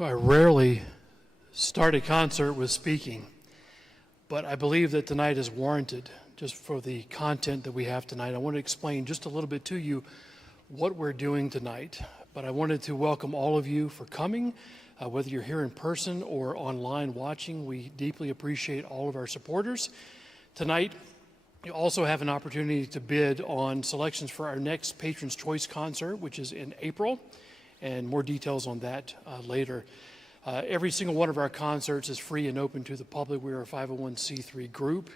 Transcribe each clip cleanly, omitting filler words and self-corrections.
So I rarely start a concert with speaking, but I believe that tonight is warranted just for the content that we have tonight. I want to explain just a little bit to you what we're doing tonight, but I wanted to welcome all of you for coming, whether you're here in person or online watching. We deeply appreciate all of our supporters. Tonight, you also have an opportunity to bid on selections for our next Patron's Choice concert, which is in April, and more details on that later. Every single one of our concerts is free and open to the public. We are a 501c3 group.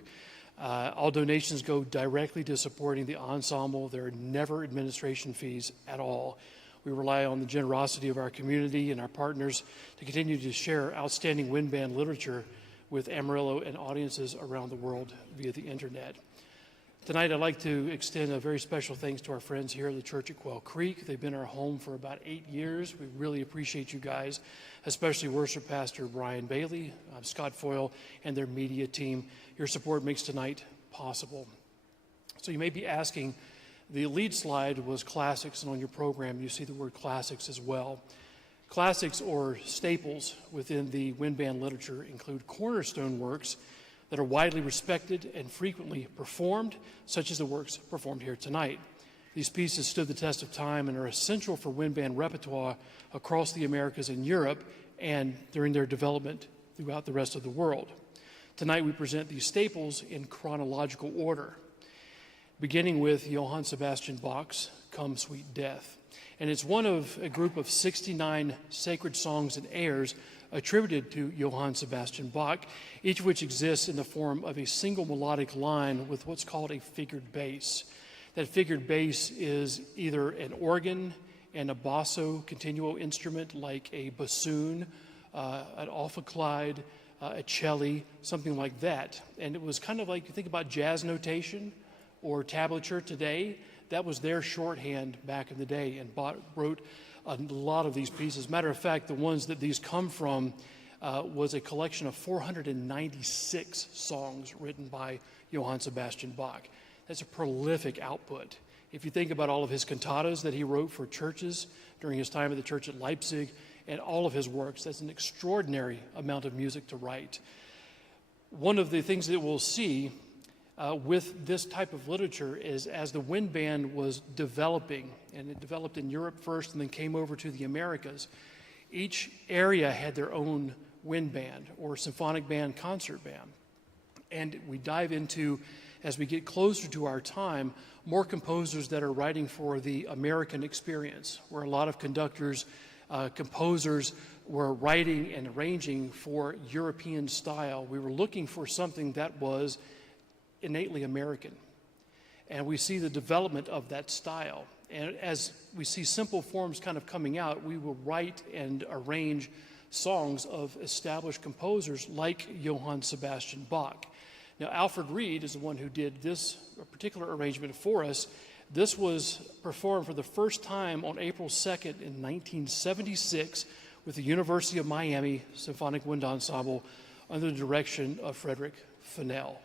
All donations go directly to supporting the Ensemble. There are never administration fees at all. We rely on the generosity of our community and our partners to continue to share outstanding wind band literature with Amarillo and audiences around the world via the internet. Tonight, I'd like to extend a very special thanks to our friends here at the church at Quail Creek. They've been our home for about 8 years. We really appreciate you guys, especially worship pastor Brian Bailey, Scott Foyle, and their media team. Your support makes tonight possible. So you may be asking, the lead slide was classics, and on your program you see the word classics as well. Classics, or staples, within the wind band literature include cornerstone works that are widely respected and frequently performed, such as the works performed here tonight. These pieces stood the test of time and are essential for wind band repertoire across the Americas and Europe and during their development throughout the rest of the world. Tonight we present these staples in chronological order, beginning with Johann Sebastian Bach's Come Sweet Death. And it's one of a group of 69 sacred songs and airs attributed to Johann Sebastian Bach, each of which exists in the form of a single melodic line with what's called a figured bass. That figured bass is either an organ and a basso continuo instrument like a bassoon, an ophicleide, a cello, something like that. And it was kind of like, you think about jazz notation or tablature today, that was their shorthand back in the day, and Bach wrote a lot of these pieces. Matter of fact, the ones that these come from was a collection of 496 songs written by Johann Sebastian Bach. That's a prolific output. If you think about all of his cantatas that he wrote for churches during his time at the church at Leipzig, and all of his works, that's an extraordinary amount of music to write. One of the things that we'll see with this type of literature is, as the wind band was developing, and it developed in Europe first and then came over to the Americas, each area had their own wind band or symphonic band, concert band. And we dive into, as we get closer to our time, more composers that are writing for the American experience, where a lot of conductors, composers were writing and arranging for European style. We were looking for something that was innately American. And we see the development of that style. And as we see simple forms kind of coming out, we will write and arrange songs of established composers like Johann Sebastian Bach. Now, Alfred Reed is the one who did this particular arrangement for us. This was performed for the first time on April 2nd in 1976 with the University of Miami Symphonic Wind Ensemble under the direction of Frederick Fennell.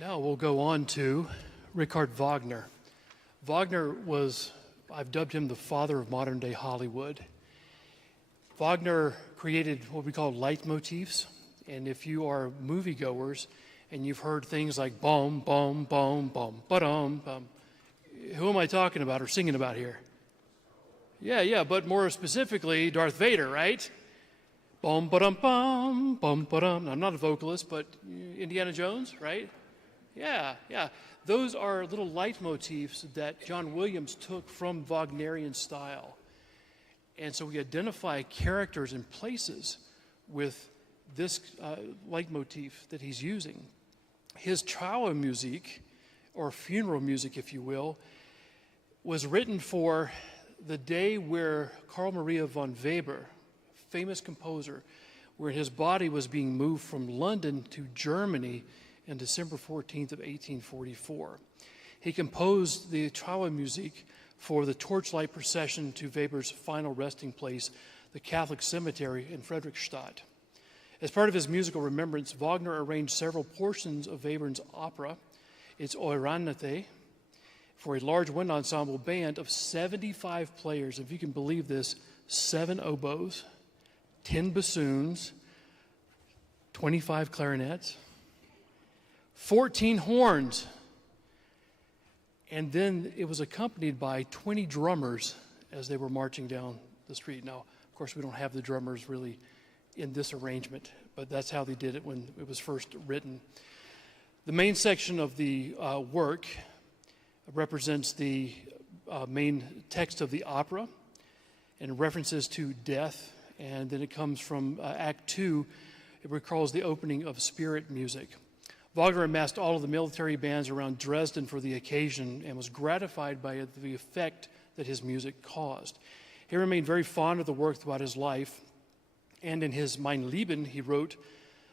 Now we'll go on to Richard Wagner. Wagner was, I've dubbed him the father of modern day Hollywood. Wagner created what we call leitmotifs, and if you are moviegoers and you've heard things like boom, boom, boom, boom, ba-dum, bum, who am I talking about or singing about here? Yeah, but more specifically, Darth Vader, right? Boom, ba-dum, bum, bum, ba-dum. I'm not a vocalist, but Indiana Jones, right? Yeah. Those are little leitmotifs that John Williams took from Wagnerian style. And so we identify characters and places with this leitmotif that he's using. His Trauermusik, or funeral music, if you will, was written for the day where Carl Maria von Weber, famous composer, where his body was being moved from London to Germany on December 14th of 1844. He composed the Trauermusik for the torchlight procession to Weber's final resting place, the Catholic cemetery in Friedrichstadt. As part of his musical remembrance, Wagner arranged several portions of Weber's opera, its Euryanthe, for a large wind ensemble band of 75 players. If you can believe this, 7 oboes, 10 bassoons, 25 clarinets, 14 horns, and then it was accompanied by 20 drummers as they were marching down the street. Now, of course, we don't have the drummers really in this arrangement, but that's how they did it when it was first written. The main section of the work represents the main text of the opera and references to death, and then it comes from Act 2. It recalls the opening of spirit music. Wagner amassed all of the military bands around Dresden for the occasion and was gratified by the effect that his music caused. He remained very fond of the work throughout his life, and in his Mein Leben, he wrote,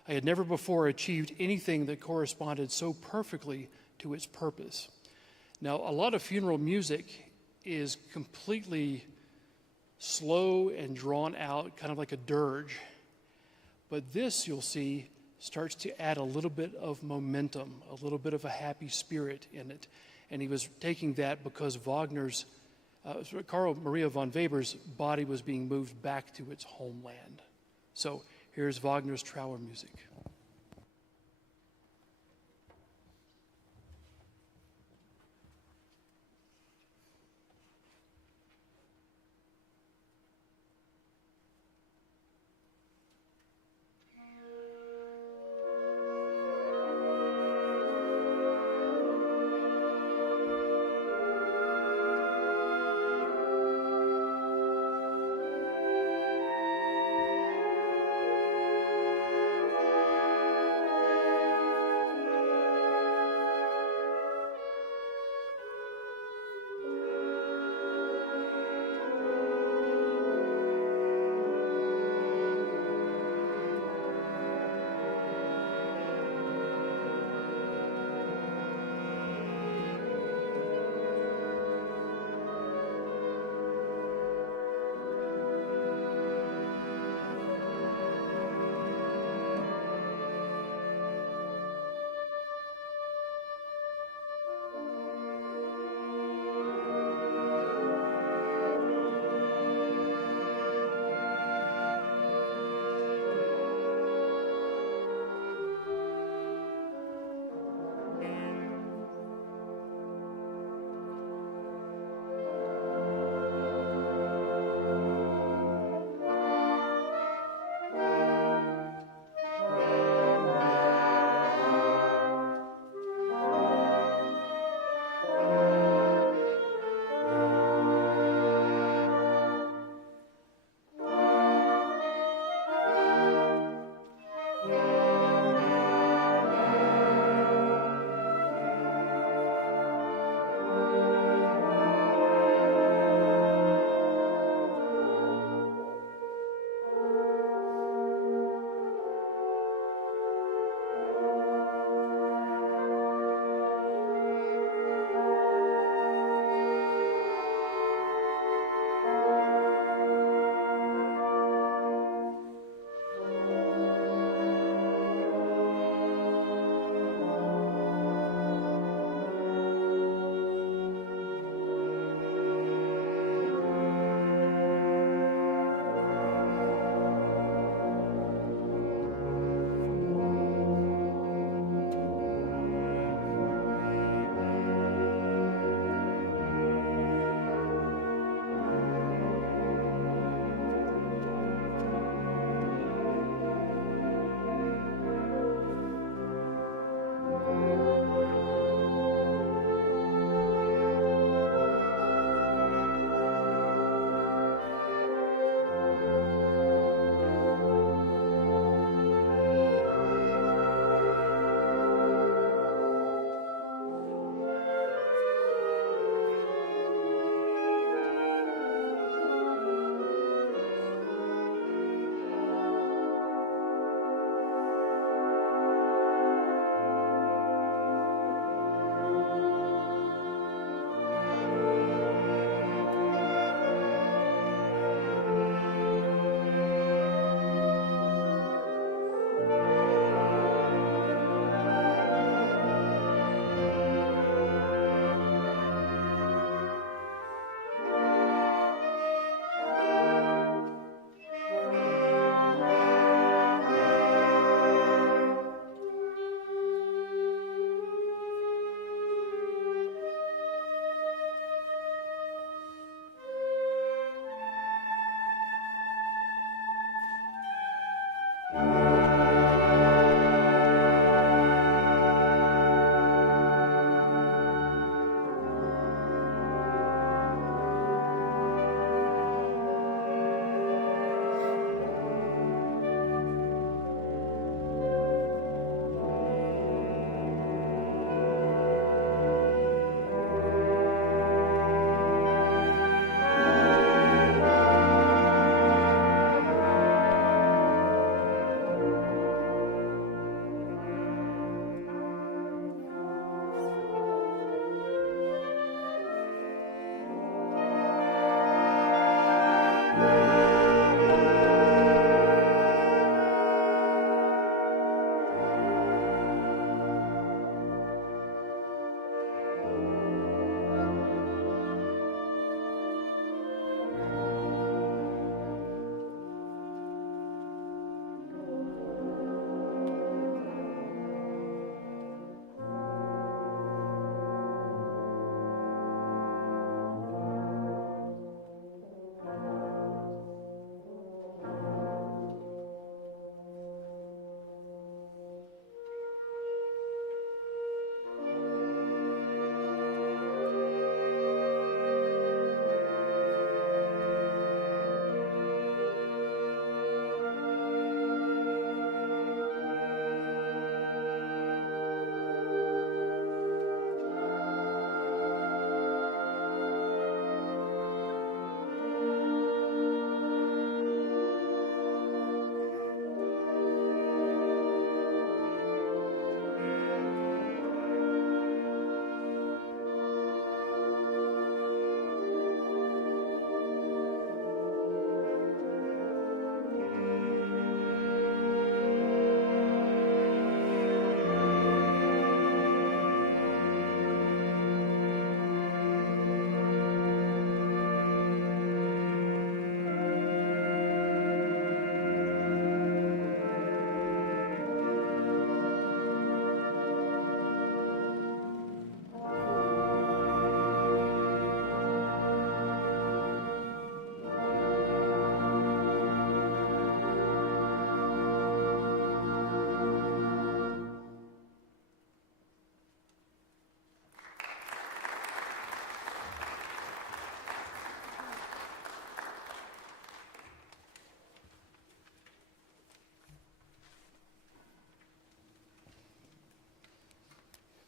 "I had never before achieved anything that corresponded so perfectly to its purpose." Now, a lot of funeral music is completely slow and drawn out, kind of like a dirge. But this, you'll see, starts to add a little bit of momentum, a little bit of a happy spirit in it. And he was taking that because Carl Maria von Weber's body was being moved back to its homeland. So here's Wagner's Trauermusik.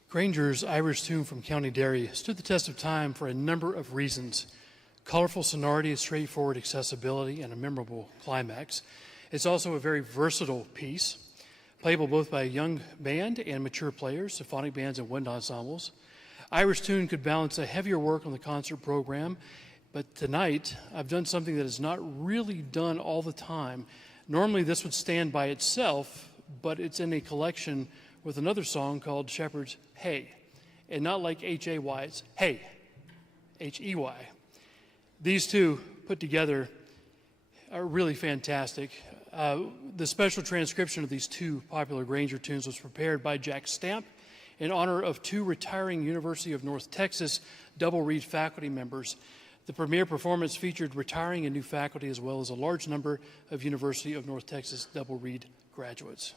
Granger's Irish tune from County Derry stood the test of time for a number of reasons. Colorful sonority, straightforward accessibility, and a memorable climax. It's also a very versatile piece, playable both by a young band and mature players, symphonic bands and wind ensembles. Irish tune could balance a heavier work on the concert program, but tonight I've done something that is not really done all the time. Normally this would stand by itself, but it's in a collection with another song called Shepherd's Hey, and not like H-A-Y, it's Hey, H-E-Y. These two put together are really fantastic. The special transcription of these two popular Granger tunes was prepared by Jack Stamp in honor of two retiring University of North Texas double reed faculty members. The premiere performance featured retiring and new faculty as well as a large number of University of North Texas double reed graduates.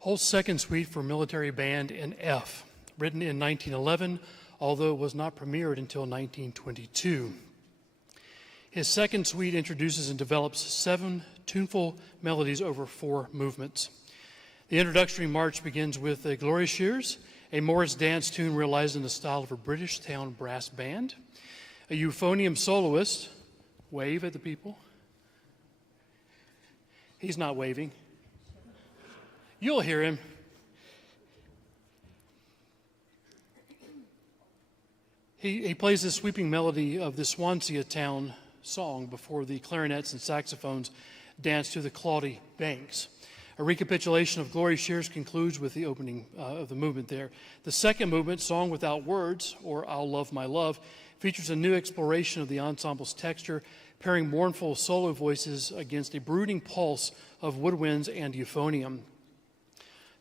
Holt's second suite for military band in F, written in 1911, although it was not premiered until 1922. His second suite introduces and develops 7 tuneful melodies over 4 movements. The introductory march begins with a Glorious Years, a Morris dance tune realized in the style of a British town brass band, a euphonium soloist, wave at the people. He's not waving. You'll hear him. He plays this sweeping melody of the Swansea town song before the clarinets and saxophones dance to the cloudy banks. A recapitulation of Glorious Years concludes with the opening of the movement there. The second movement, Song Without Words, or I'll Love My Love, features a new exploration of the ensemble's texture, pairing mournful solo voices against a brooding pulse of woodwinds and euphonium.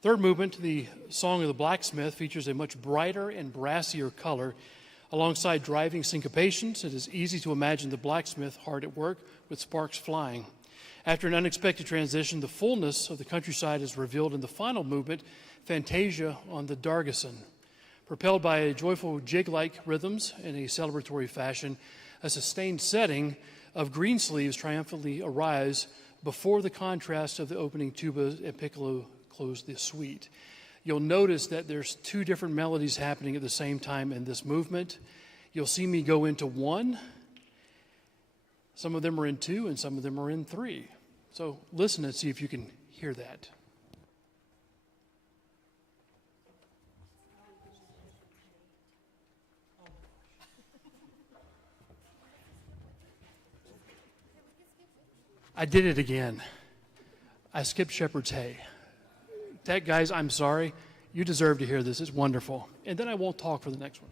Third movement, the Song of the Blacksmith, features a much brighter and brassier color. Alongside driving syncopations, it is easy to imagine the blacksmith hard at work with sparks flying. After an unexpected transition, the fullness of the countryside is revealed in the final movement, Fantasia on the Dargeson. Propelled by joyful jig-like rhythms in a celebratory fashion, a sustained setting of green sleeves triumphantly arise before the contrast of the opening tuba and piccolo close the suite. You'll notice that there's 2 different melodies happening at the same time in this movement. You'll see me go into 1. Some of them are in 2, and some of them are in 3. So listen and see if you can hear that. I did it again. I skipped Shepherd's Hay. That, guys, I'm sorry. You deserve to hear this. It's wonderful. And then I won't talk for the next one.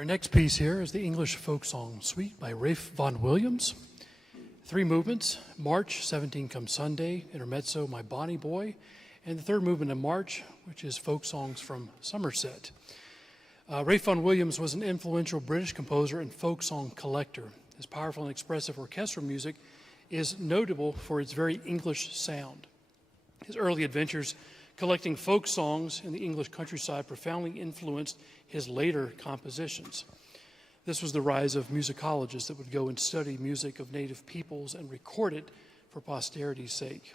Our next piece here is the English Folk Song Suite by Rafe Vaughan Williams. 3 movements: March, 17 Come Sunday, Intermezzo, My Bonnie Boy, and the third movement in March, which is Folk Songs from Somerset. Rafe Vaughan Williams was an influential British composer and folk song collector. His powerful and expressive orchestral music is notable for its very English sound. His early adventures collecting folk songs in the English countryside profoundly influenced his later compositions. This was the rise of musicologists that would go and study music of native peoples and record it for posterity's sake.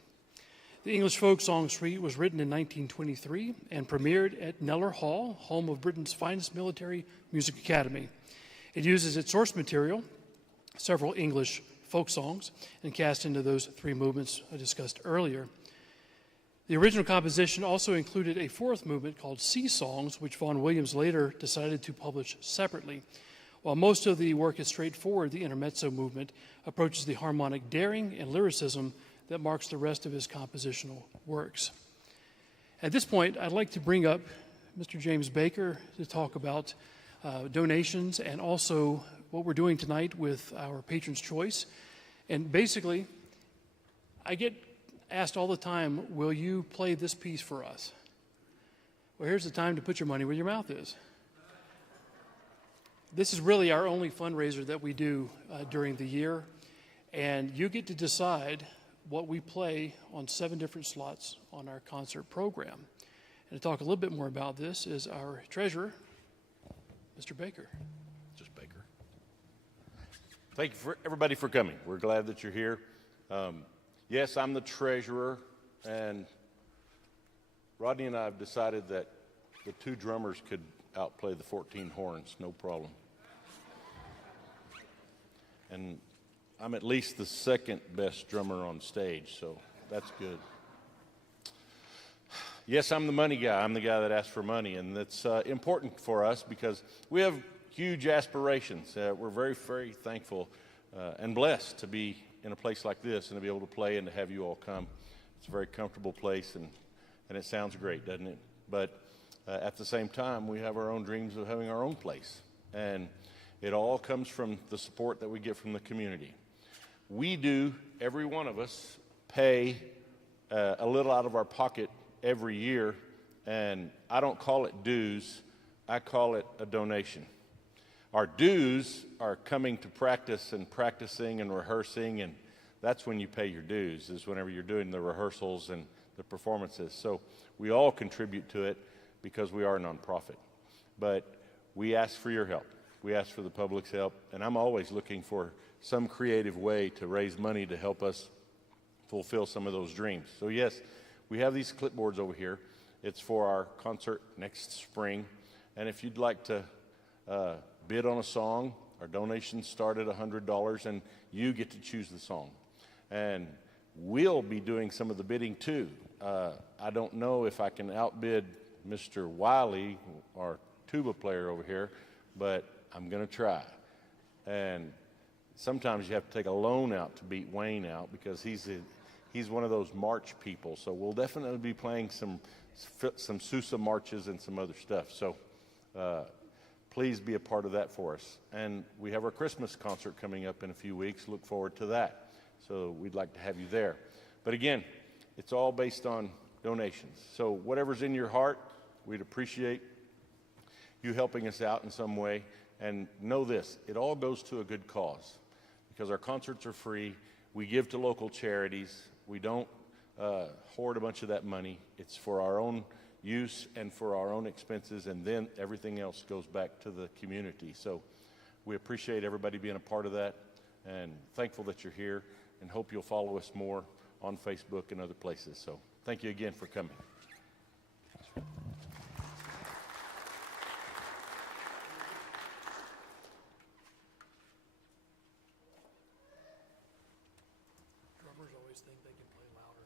The English Folk Song Suite was written in 1923 and premiered at Kneller Hall, home of Britain's finest military music academy. It uses its source material, several English folk songs, and cast into those 3 movements I discussed earlier. The original composition also included a 4th movement called Sea Songs, which Vaughan Williams later decided to publish separately. While most of the work is straightforward, the Intermezzo movement approaches the harmonic daring and lyricism that marks the rest of his compositional works. At this point, I'd like to bring up Mr. James Baker to talk about donations and also what we're doing tonight with our Patron's Choice. And basically, I get asked all the time, will you play this piece for us? Well, here's the time to put your money where your mouth is. This is really our only fundraiser that we do during the year, and you get to decide what we play on 7 different slots on our concert program. And to talk a little bit more about this is our treasurer, Mr. Baker. Just Baker. Thank you for everybody for coming. We're glad that you're here. Yes, I'm the treasurer, and Rodney and I have decided that the 2 drummers could outplay the 14 horns, no problem. And I'm at least the 2nd best drummer on stage, so that's good. Yes, I'm the money guy. I'm the guy that asks for money, and that's important for us because we have huge aspirations. We're very, very thankful and blessed to be in a place like this and to be able to play and to have you all come. It's a very comfortable place, and it sounds great, doesn't it? But at the same time, we have our own dreams of having our own place, and it all comes from the support that we get from the community. We do, every one of us, pay a little out of our pocket every year, and I don't call it dues, I call it a donation. Our dues are coming to practice and practicing and rehearsing, and that's when you pay your dues, is whenever you're doing the rehearsals and the performances. So we all contribute to it because we are a nonprofit. But we ask for your help. We ask for the public's help, and I'm always looking for some creative way to raise money to help us fulfill some of those dreams. So yes, we have these clipboards over here. It's for our concert next spring, and if you'd like to bid on a song, our donations start at $100, and you get to choose the song. And we'll be doing some of the bidding too. I don't know if I can outbid Mr. Wiley, our tuba player over here, but I'm going to try. And sometimes you have to take a loan out to beat Wayne out because he's one of those march people. So we'll definitely be playing some Sousa marches and some other stuff. So please be a part of that for us. And we have our Christmas concert coming up in a few weeks. Look forward to that. So we'd like to have you there. But again, it's all based on donations. So whatever's in your heart, we'd appreciate you helping us out in some way. And know this, it all goes to a good cause because our concerts are free. We give to local charities. We don't hoard a bunch of that money. It's for our own use and for our own expenses, and then everything else goes back to the community. So we appreciate everybody being a part of that and thankful that you're here and hope you'll follow us more on Facebook and other places. So thank you again for coming. Drummers always think they can play louder.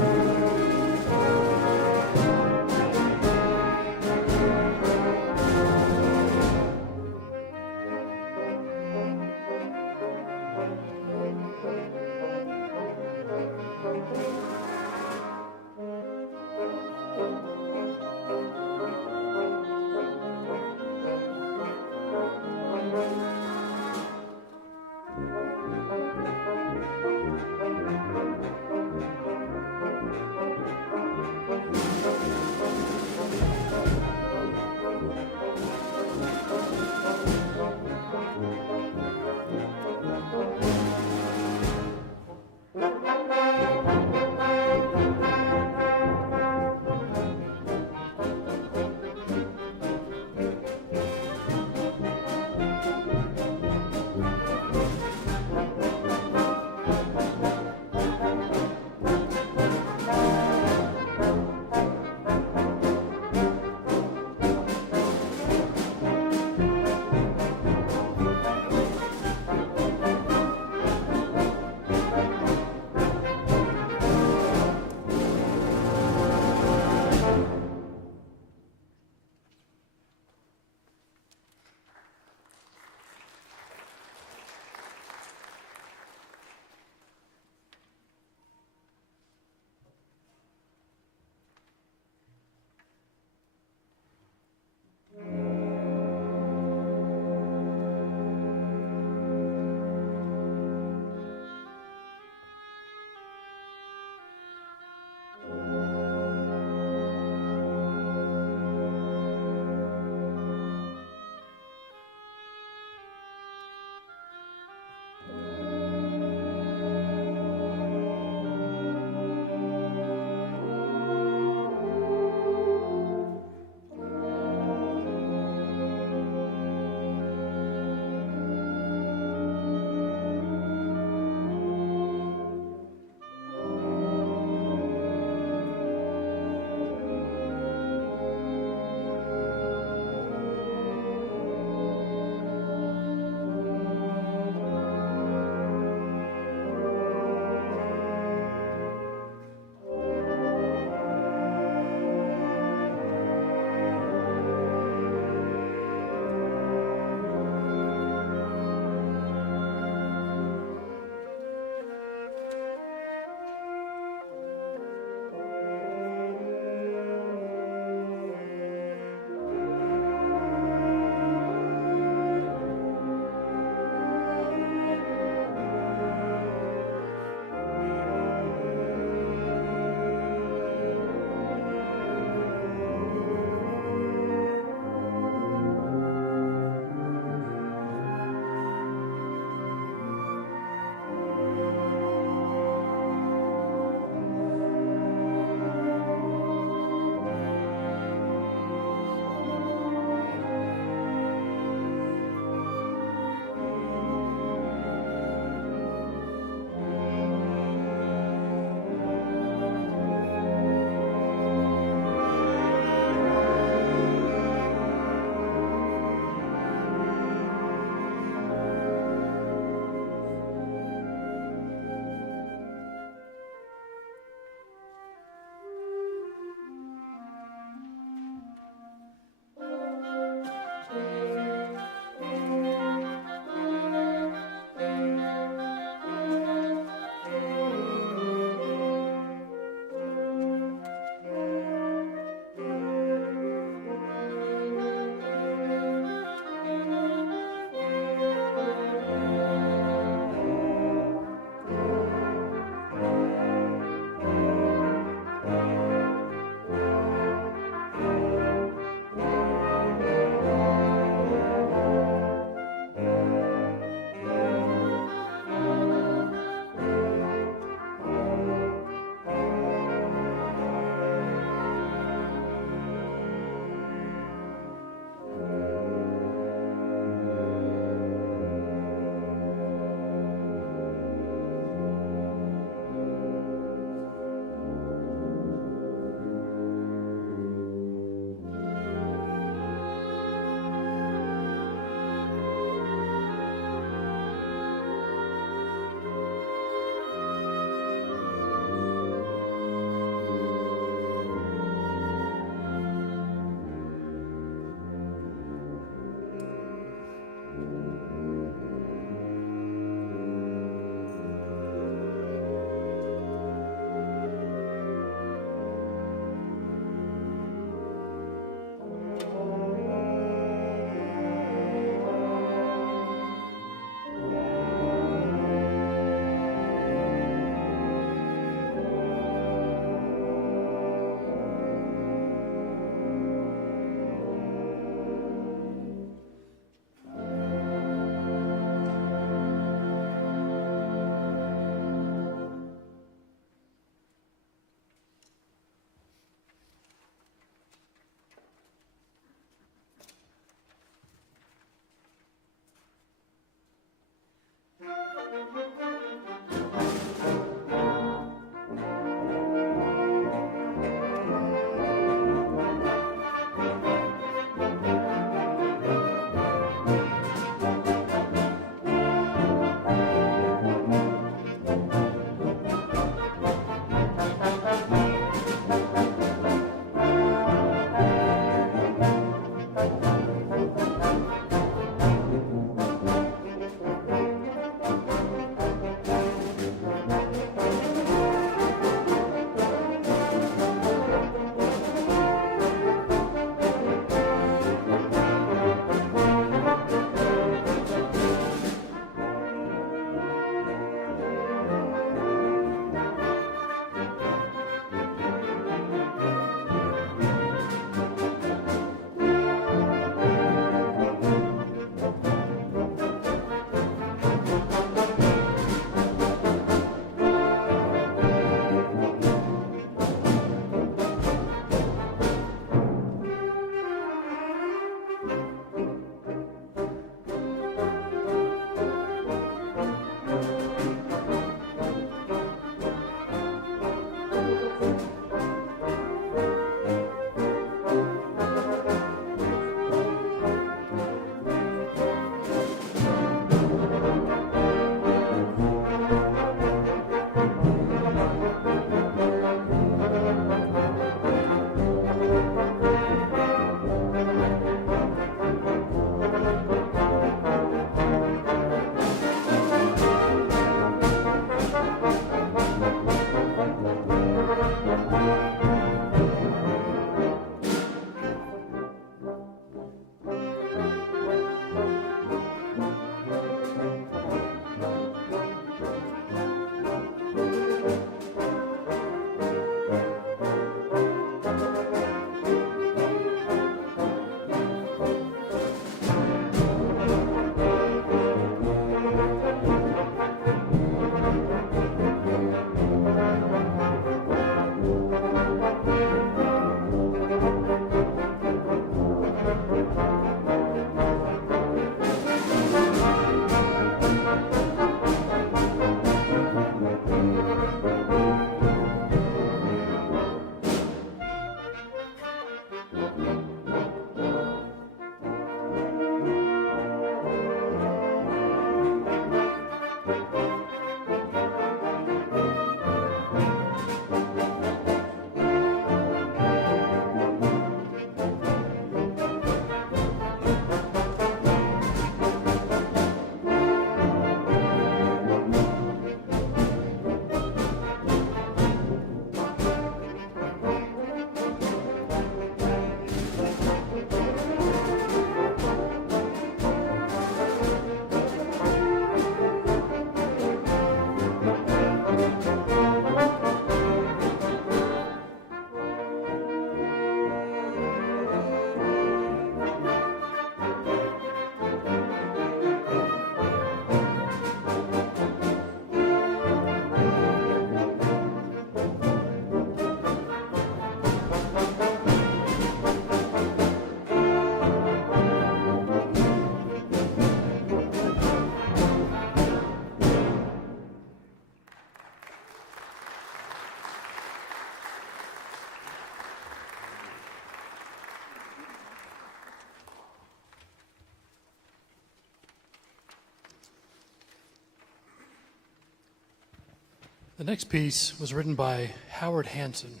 The next piece was written by Howard Hanson,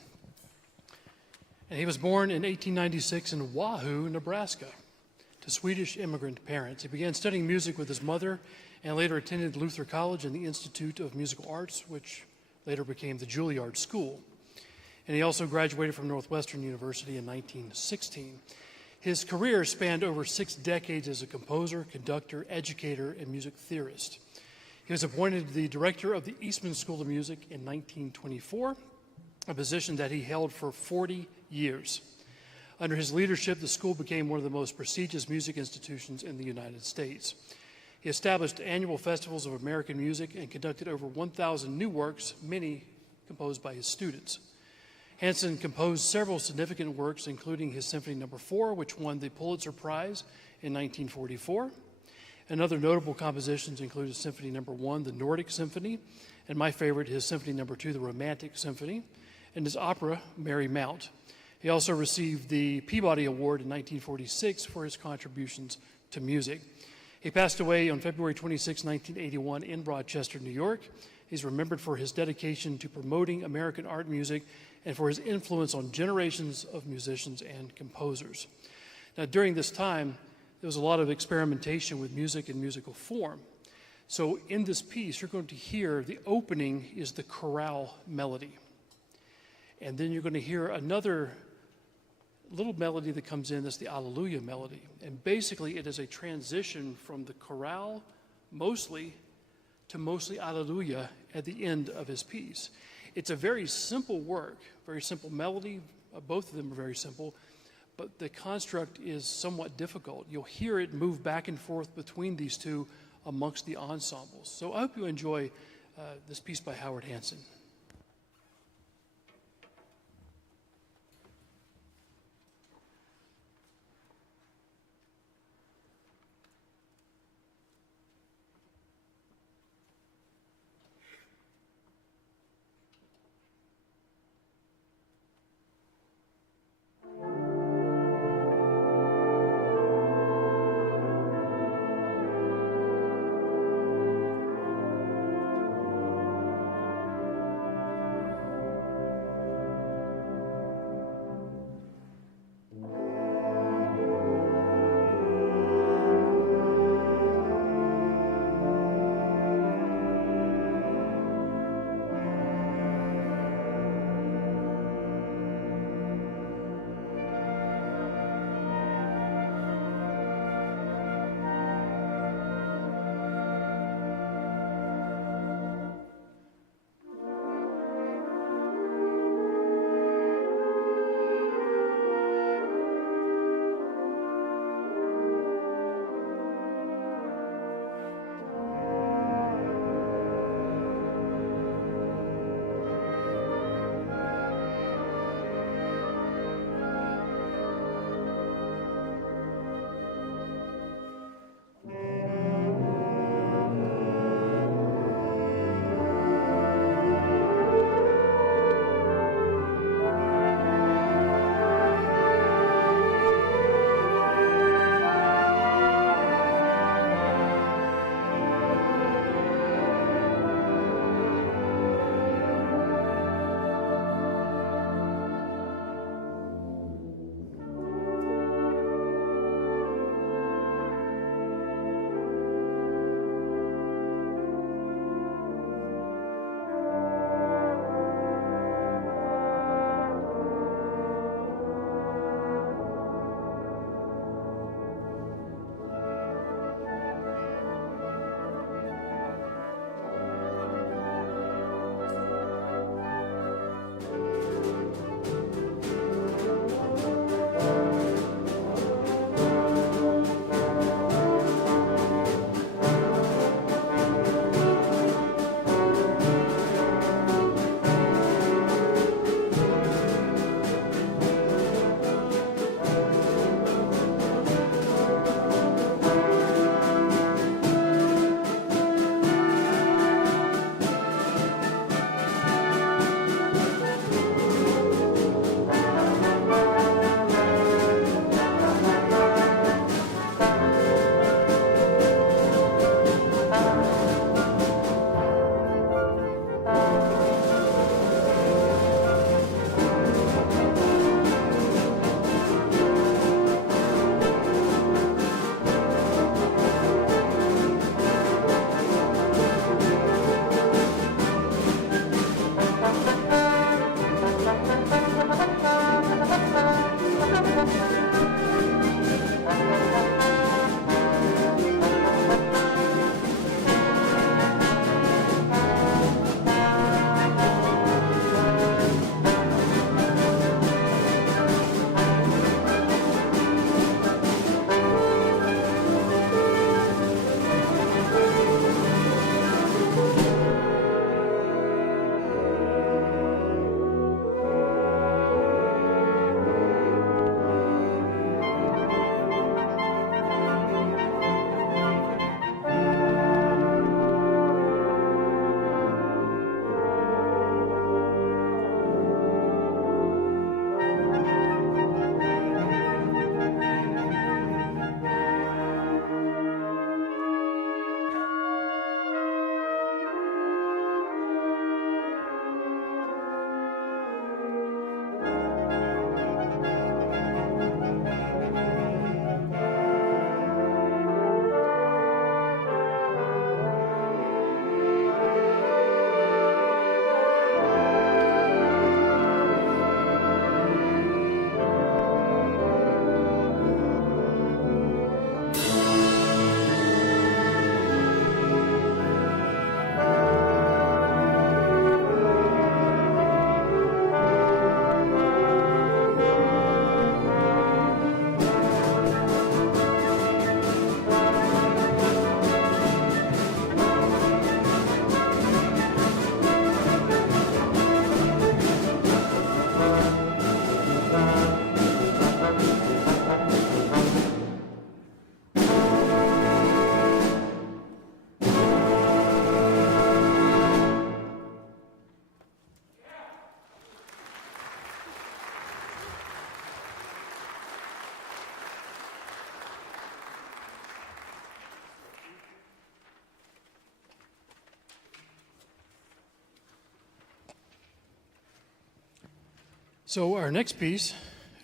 and he was born in 1896 in Wahoo, Nebraska, to Swedish immigrant parents. He began studying music with his mother and later attended Luther College and the Institute of Musical Arts, which later became the Juilliard School. And he also graduated from Northwestern University in 1916. His career spanned over 6 decades as a composer, conductor, educator, and music theorist. He was appointed the director of the Eastman School of Music in 1924, a position that he held for 40 years. Under his leadership, the school became one of the most prestigious music institutions in the United States. He established annual festivals of American music and conducted over 1,000 new works, many composed by his students. Hanson composed several significant works, including his Symphony No. 4, which won the Pulitzer Prize in 1944. And other notable compositions included Symphony No. 1, the Nordic Symphony, and my favorite, his Symphony No. 2, the Romantic Symphony, and his opera, Mary Mount. He also received the Peabody Award in 1946 for his contributions to music. He passed away on February 26, 1981 in Rochester, New York. He's remembered for his dedication to promoting American art music and for his influence on generations of musicians and composers. Now, during this time, there was a lot of experimentation with music and musical form. So in this piece, you're going to hear the opening is the chorale melody. And then you're going to hear another little melody that comes in, that's the Alleluia melody. And basically, it is a transition from the chorale mostly to mostly Alleluia at the end of his piece. It's a very simple work, very simple melody. Both of them are very simple, but the construct is somewhat difficult. You'll hear it move back and forth between these two amongst the ensembles. So I hope you enjoy this piece by Howard Hanson. So our next piece,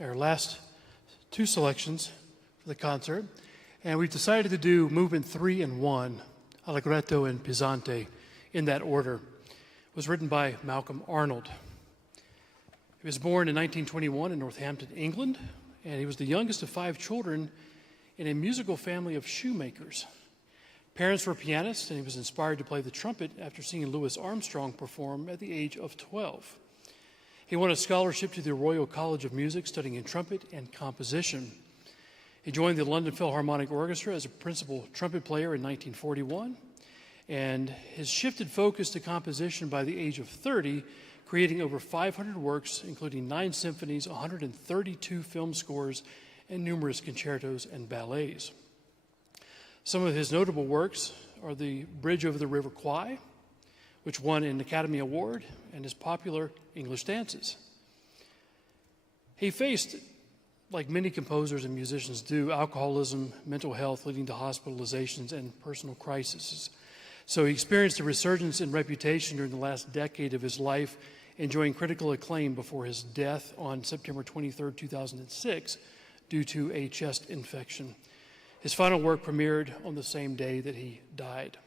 our last two selections for the concert, and we've decided to do movement 3 and 1, Allegretto and Pesante, in that order. It was written by Malcolm Arnold. He was born in 1921 in Northampton, England, and he was the youngest of 5 children in a musical family of shoemakers. Parents were pianists, and he was inspired to play the trumpet after seeing Louis Armstrong perform at the age of 12. He won a scholarship to the Royal College of Music, studying in trumpet and composition. He joined the London Philharmonic Orchestra as a principal trumpet player in 1941, and his shifted focus to composition by the age of 30, creating over 500 works, including 9 symphonies, 132 film scores, and numerous concertos and ballets. Some of his notable works are the Bridge over the River Quail, which won an Academy Award, and his popular English dances. He faced, like many composers and musicians do, alcoholism, mental health leading to hospitalizations, and personal crises. So he experienced a resurgence in reputation during the last decade of his life, enjoying critical acclaim before his death on September 23, 2006, due to a chest infection. His final work premiered on the same day that he died.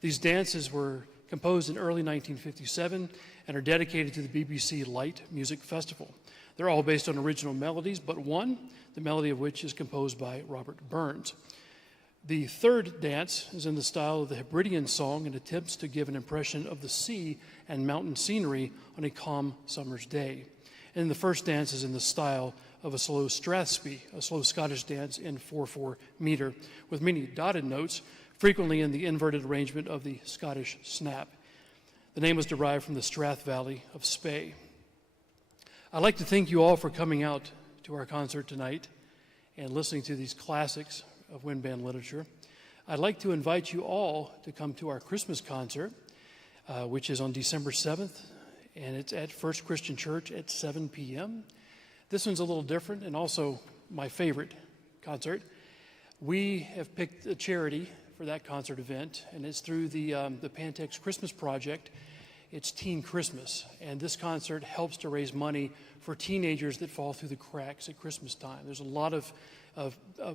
These dances were composed in early 1957 and are dedicated to the BBC Light Music Festival. They're all based on original melodies, but one, the melody of which is composed by Robert Burns. The third dance is in the style of the Hebridean song and attempts to give an impression of the sea and mountain scenery on a calm summer's day. And the first dance is in the style of a slow strathspey, a slow Scottish dance in 4/4 meter, with many dotted notes, frequently in the inverted arrangement of the Scottish snap. The name was derived from the Strath Valley of Spey. I'd like to thank you all for coming out to our concert tonight and listening to these classics of wind band literature. I'd like to invite you all to come to our Christmas concert, which is on December 7th, and it's at First Christian Church at 7 p.m. This one's a little different and also my favorite concert. We have picked a charity for that concert event, and it's through the Pantex Christmas Project. It's Teen Christmas, and this concert helps to raise money for teenagers that fall through the cracks at Christmas time. There's a lot of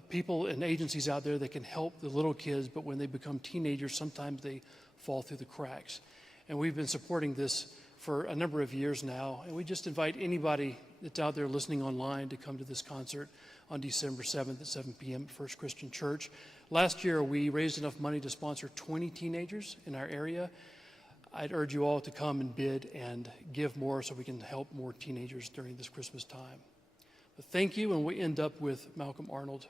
people and agencies out there that can help the little kids, but when they become teenagers, sometimes they fall through the cracks. And we've been supporting this for a number of years now, and we just invite anybody that's out there listening online to come to this concert on December 7th at 7 p.m. at First Christian Church. Last year, we raised enough money to sponsor 20 teenagers in our area. I'd urge you all to come and bid and give more so we can help more teenagers during this Christmas time. But thank you, and we end up with Malcolm Arnold.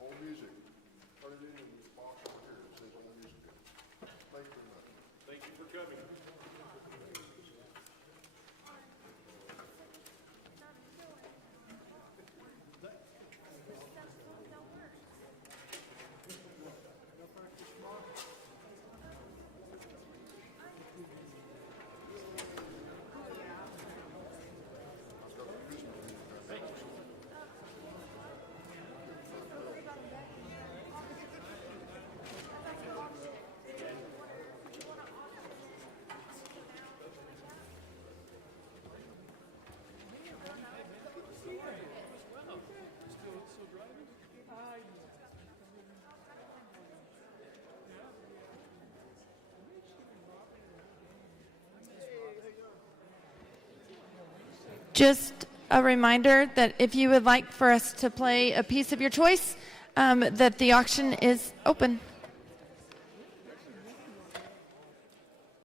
Old music. Turn it in the box over here. It says old music. Thank you very much. Thank you for coming. Just a reminder that if you would like for us to play a piece of your choice, that the auction is open.